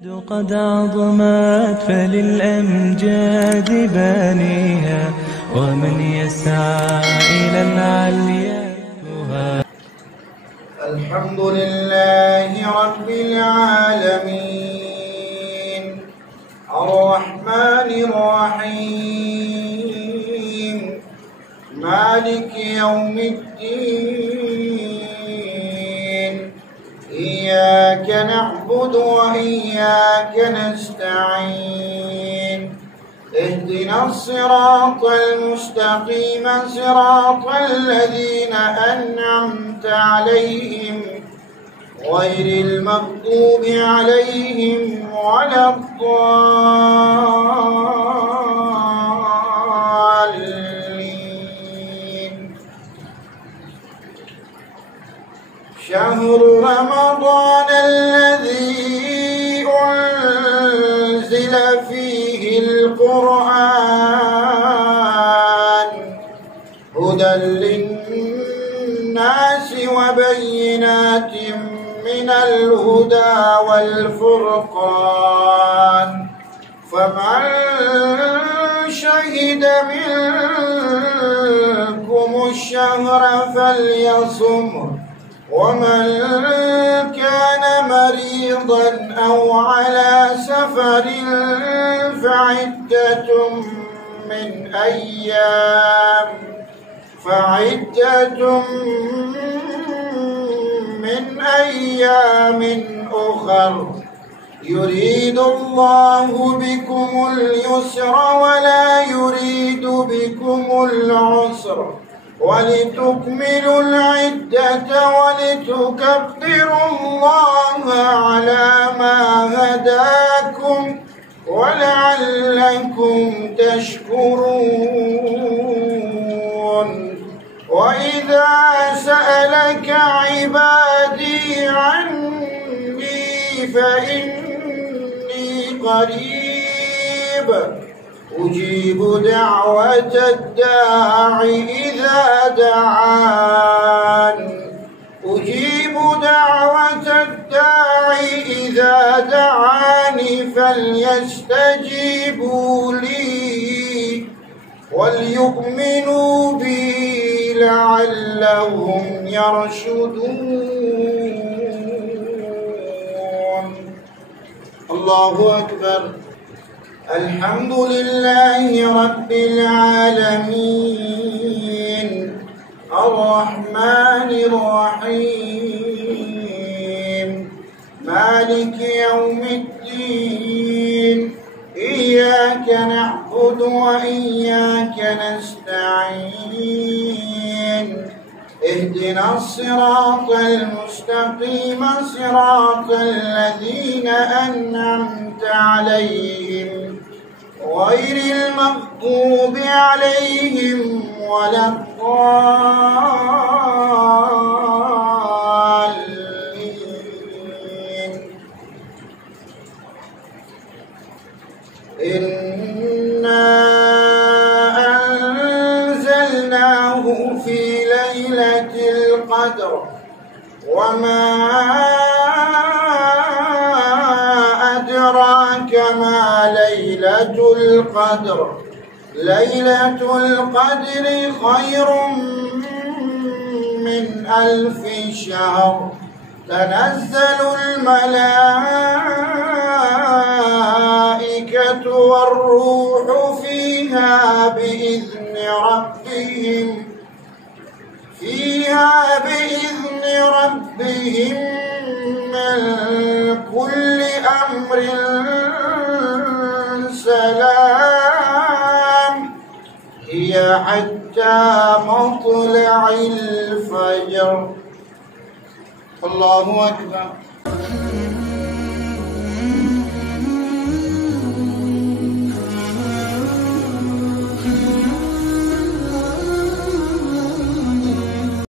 قد عظمت فللأمجاد بانيها، ومن يسعى إلى العليا يهاب. الحمد لله رب العالمين الرحمن الرحيم مالك يوم الدين. إياك نعبد وإياك نستعين. اهدنا الصراط المستقيم صراط الذين أنعمت عليهم غير المغضوب عليهم ولا الضالين. شهر رمضان الذي أنزل فيه القرآن هدى للناس وبينات من الهدى والفرقان، فمن شهد منكم الشهر فليصمه، ومن كان مريضا أو على سفر فعدة من أيام أخر. يريد الله بكم اليسر ولا يريد بكم العسر، ولتكملوا العدة ولتكبروا الله على ما هداكم ولعلكم تشكرون. وإذا سألك عبادي عني فإني قريب أجيب دعوة الداع إذا دعان. أجيب دعوة الداع إذا دعاني فليستجيبوا لي وليؤمنوا بي لعلهم يرشدون. الله أكبر. الحمد لله رب العالمين الرحمن الرحيم مالك يوم الدين. إياك نعبد وإياك نستعين. اهدنا الصراط المستقيم صراط الذين أنعمت عليهم غير المغضوب عليهم ولا الضالين. إنا أنزلناه في ليلة القدر، وما أدراك ما ليلة القدر. ليلة القدر خير من 1000 شهر. تنزل الملائكة والروح فيها بإذن ربهم من كل أمر سلام هي حتى مطلع الفجر. الله أكبر.